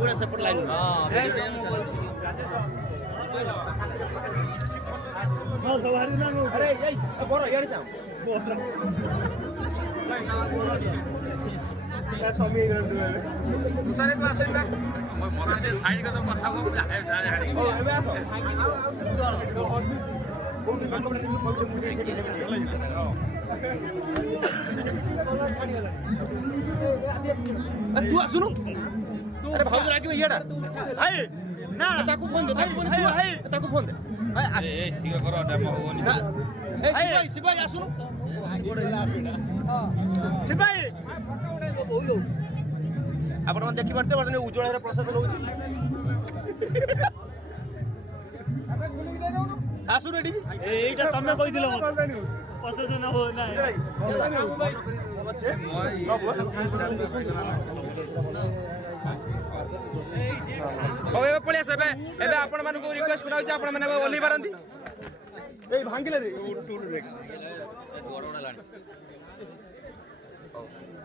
पूरा support line तू सुनो अरे भाऊ रागी में येडा हाय ना ताकू फोन दे ताकू फोन दे ए सिगा करो डेमो होनी ना ए सिपाही आसुनो सिपाही आपण मन देखि परते वर्तने उज्जवल प्रशासन होउची आसु रेडी एटा तमे कहि दिलो प्रशासन हो ना पलिया सब एबे आपण मानको रिक्वेस्ट कराउची आपण माने ओली बारंती ए भांगिले रे टूल रे गोड़ गोड़ लानी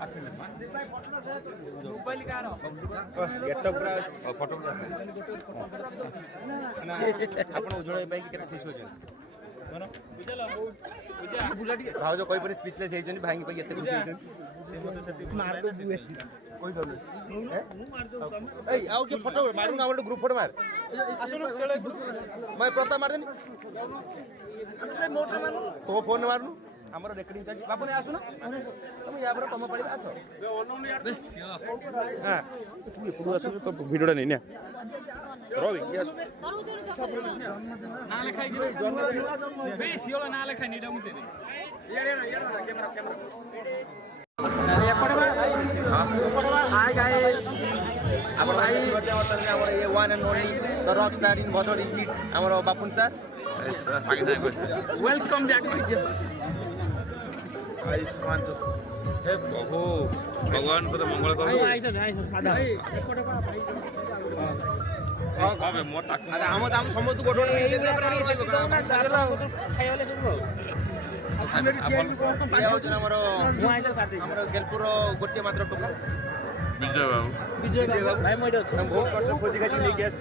आसिन मोबाइल कार गेट पूरा फोटो ना आपण उजळ पाई केते खुश हो छ भाव जो कोई पर स्पीचलेस है जनी भांगी पे एते खुश है से मते सेति मार दो बुए कोई दो ए आओ के फोटो मारू ना हमर ग्रुप फोटो मार आसुनो सेले मैं प्रता मार देनी हम से मोटर मार तो फोन मारनु हमर रेकर्डिंग चाची बापू ने आसुनो तुम या पर कम पड़ी आसो बे ओनली यार हां तू पुरु आसुनो तो वीडियोटा नहीं ना रवि यस ना लिखाई जी बे सियोला ना लिखाई नीडा मुते दे यार कैमरा हाय गाइस अब भाई हमर ये one and only the rock star in Bhadod street हमर Bapun sir welcome back my Ayushman तो हे प्रभु भगवान को तो मंगल करो आइसन सादा हां बे मोटा अरे हम तो हम समस्त गोटो नहीं देले पर खाइले सब ये हो हमर हमर गेलपुर गोटे मात्र टोका विजय बाबू भाई मोइडो हम बहुत कष्ट खोजी खाजी ले गैस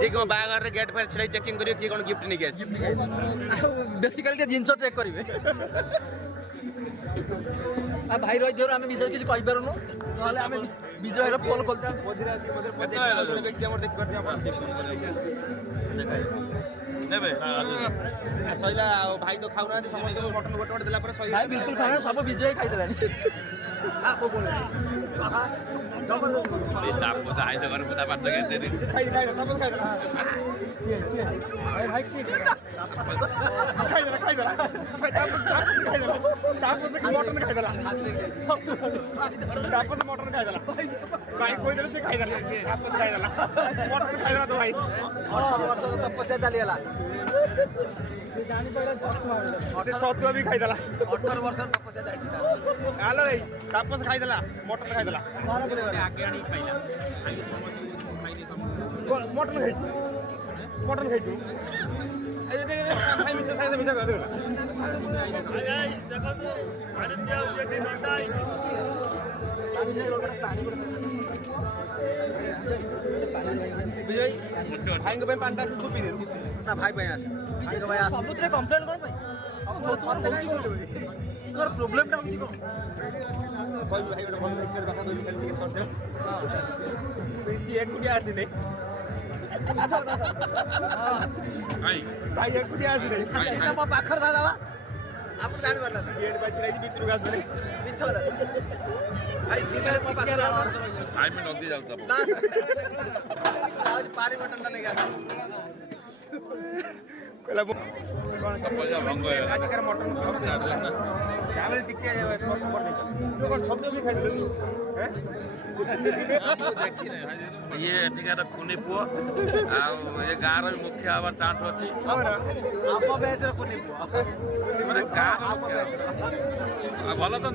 जे को बागर रे गेट पर छड़ाई चेकिंग करियो की कोन गिफ्ट नहीं गैस बेसिकली के जिंस चेक करिवे आ भाई रोज देर आमे विजय किछ कहि परनो नले आमे विजय रे पोल खोलता पोजरा आसी मदर पोजरा देखि हमर देखि परती अपन नेबे सइला भाई तो खाउ ना समस्त मटन गोटे गोटे देला पर सइला भाई बिल्कुल खाना सब विजय खाइ देलानी आपो कोन जबरदस्त ए तापो जाय त घर पुता पाट लगे दे खाइ तापो खाइ भाई की खाइ देला भाई तापो खाइ देला तापो से मटन खाइ देला तापो से मटन खाइ देला भाई कोइ देले से खाइ देला तापो खाइ देला मटन खाइ देला तो भाई 18 वर्ष तपस्या चलिएला से छतुआ भी खाइ देला 18 वर्ष तपस्या जाई हालो भाई तापस खाइ देला मटन खाइ देला आगे आनी खाइला आगे समझ खाइले सब मटन खाइछु ए दे भाई मिसे साइड मिसे दे गाइस देखो आदित्य जेटी नंदा आइछि विजय भाई को पांडा तू पी दे ना भाई भाई आसे भाई को भाई आसे सबुतरे कंप्लेंट कर भाई मत नहीं बोलबे तोर प्रॉब्लम टा होती को कोई भाई गोटे भल सिक्रेट बात कहि खाली के सर दे हां सी एक कुटिया आसी नै अच्छा होता सर भाई एक कुटिया आसी नै इतना पाखर दादा बा आपन जानि परला गेट बा छिड़ाई भीतर गास नै पिछ होता भाई सीधा पाखर दादा भाई में नदी जाउता आज पानी बटन नहीं गा କହିଲା ଆଜିକାର ମଟନ ତାହେଲେ ଟିକେ ସ୍ପର୍ଶ କରିଦେଇଛ କ'ଣ ଶବ୍ଦ ବି ଖାଇଦେଲୁ ଇଏ ଏଠିକାର କୁନି ପୁଅ ଆଉ ଏ ଗାଁର ମୁଖ୍ୟ ହେବାର ଚାନ୍ସ ଅଛି। ମାନେ ଗାଁ ଭଲ ତ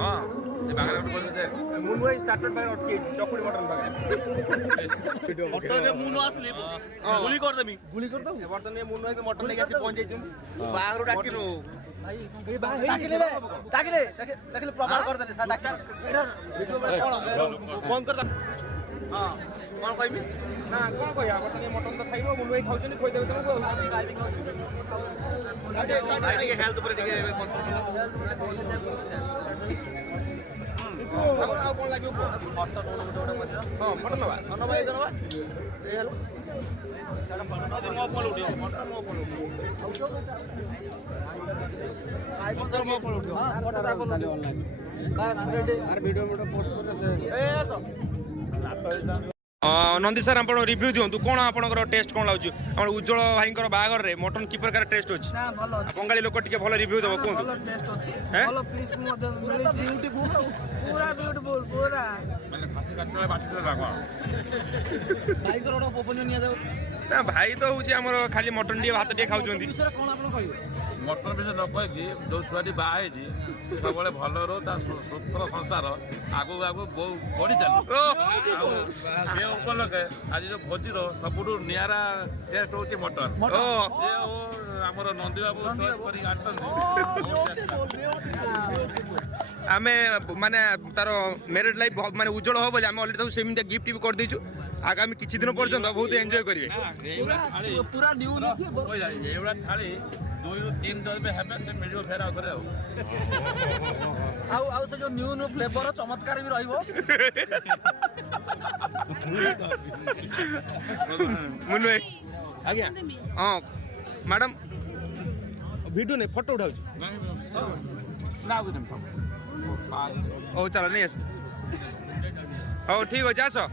ହଁ ମୁଁ ନୁହେଁ ଷ୍ଟାର୍ଟର ପାଖରେ ଅଟକି ଯାଇଛି ଚକୁଳି ମଟନ ପାଖରେ ମୁଁ ନ ଆସିଲି ଗୁଳି କରିଦେବି ବର୍ତ୍ତମାନ ମୁଁ ନୁହେଁ ମଟନ ନେଇକି ଆସି ପହଞ୍ଚି ଯାଇଛନ୍ତି ବାହାଘର ଡାକିନୁ ଦେଖିଲେ ପ୍ରମାଣ କରିଦେଲେ ବନ୍ଦ କରିଦେଲା ହଁ କ'ଣ କହିବି ନା କ'ଣ କହିବା ବର୍ତ୍ତମାନ ମଟନ ତ ଖାଇବ ମୁଁ ନୁହେଁ ଖାଉଛନ୍ତି ଖୋଇଦେବେ ତମକୁ ହେଲ୍ଥ ଉପରେ ଟିକେ ଆଉ କ'ଣ ଲାଗିବ ମଟନ ଗୋଟେ ମଝିରେ ହଁ ମଟନ ନେବା नंदी सर आप रिव्यू दिंतु कौन आपंकर टेस्ट कौन लगे आम उज्जवल भाई बाहागर में मटन कि प्रकार टेस्ट अच्छी बंगाली लोक टे भल रिव्यू देव कहूँ ना भाई तो हूँ आम खाली मटन टे भात टे खाऊ मटन विषय न कहीकि जो छुआटी बाहर सब भल रो सुखर संसार आगू आगू बढ़ी चल उपलक्षे आज जो भोजी सबुठ निरा टेस्ट हूँ मटन आमर नंदी बाबू आम माने तार मैरिड लाइफ माने उज्जवल हो बोले आम अलरेडी सेमती गिफ्ट भी कर देचु आगामी किछि दिन पर्यंत बहुत एंजॉय करेंगे पूरा न्यू थाली 2 ରୁ 3 दिन में हेबे से मिलियो फेर आउ थरे आउ से जो न्यू न्यू फ्लेवर चमत्कार भी रहिबो मुनु आज्ञा हां मैडम वीडियो ने फोटो उठाउ ना गुदम ओ चलो नहीं हो ठीक हो जासो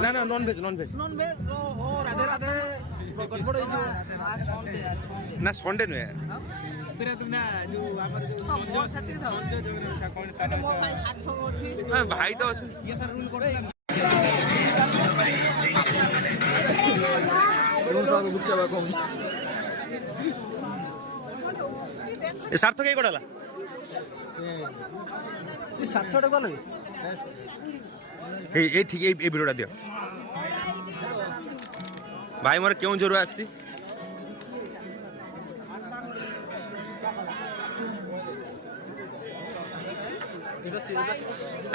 ना ना नॉन वेज हो राधे राधे गड़बड़ ना संडे नुहे भाई तो सार्थक कई गला सार्थक गल ठीक ये भिडियोटा दियो भाई मोर क्यों जोर आसी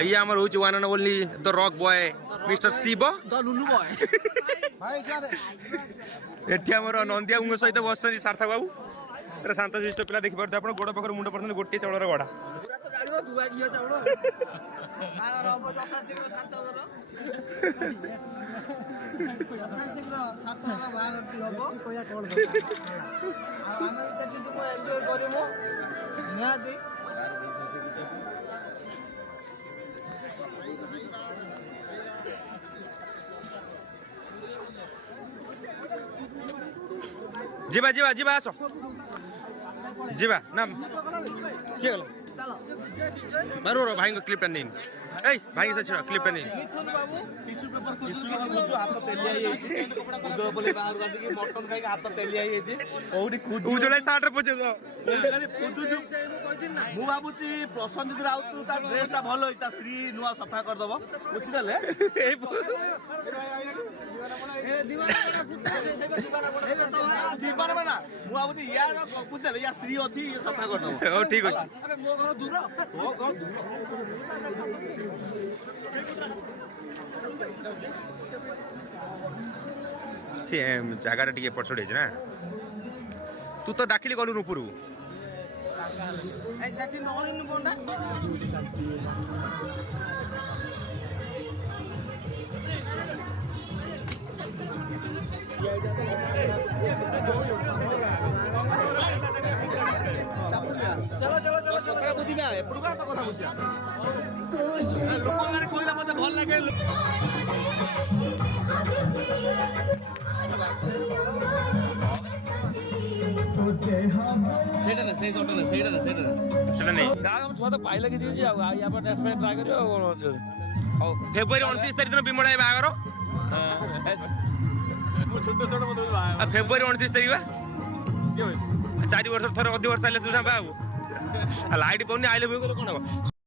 ये आमर हूँ one and only the rock boy mister Shiv the lulu boy एठी आमर नंदिया सहित बस सार्थक बाबू शांत शिष्ट पिला देखी पार्थे आप गोड़ पाखर मुंड पड़ते गोटे चाउल गड़ा जीवा जीवा जीवा आसो जीवा ना किए गला मारो भाई को क्लिप नहीं ए भाई से छड़ा क्लिप नहीं मिथुन बाबू टिश्यू पेपर खुजु हाथ तेलिया ही उजो बोले बाहर आसी कि मटन खाई हाथ तेलिया ही ओडी खुजु उजले साट रे पचे खाली खुजु मु बाबूची प्रसन्नजित राउत ता ड्रेसटा भलो होई ता स्त्री नुआ सफा कर दबो बुझि देले ए दीवाना बना मु बाबूची यार बुझि देले या स्त्री अछि ये सफा कर दबो ओ ठीक अछि अबे मो घर दूर ओ घर दूर जगाटा टे एपट सेट ना तू तो डाकिली गलु ऊपर चलो चलो चलो चलो ଯିବା ଏପଟକୁ ତ କଥା ବୁଝିବା ଲୋକମାନେ କହିଲା ମତେ ଭଲ ଲାଗେ ସେଇଟା ନା ସେଇ ସଟ ନା ସେଇଟା ନା ସେଇଟା ନେଇ ଛୁଆ ତ ପାଇଲେ କିଛି କିଛି ଆଉ ୟା ପରେ ନେକ୍ସଟ ଟ୍ରାଏ କରିବ ଆଉ କଣ ଅଛି ହଉ ଫେବୃଆରୀ 29 ତାରିଖ ଦିନ ବିମଳା ବାହାଘର ଫେବୃଆରୀ 29 ତାରିଖ ବା 4 ବର୍ଷ ଥରେ ଅଧିକ ବର୍ଷ ହେଲେ ତୁ ବାବୁ ଲାଇଟ୍ ପାଉନି ଆଇଲେ କଣ ହବ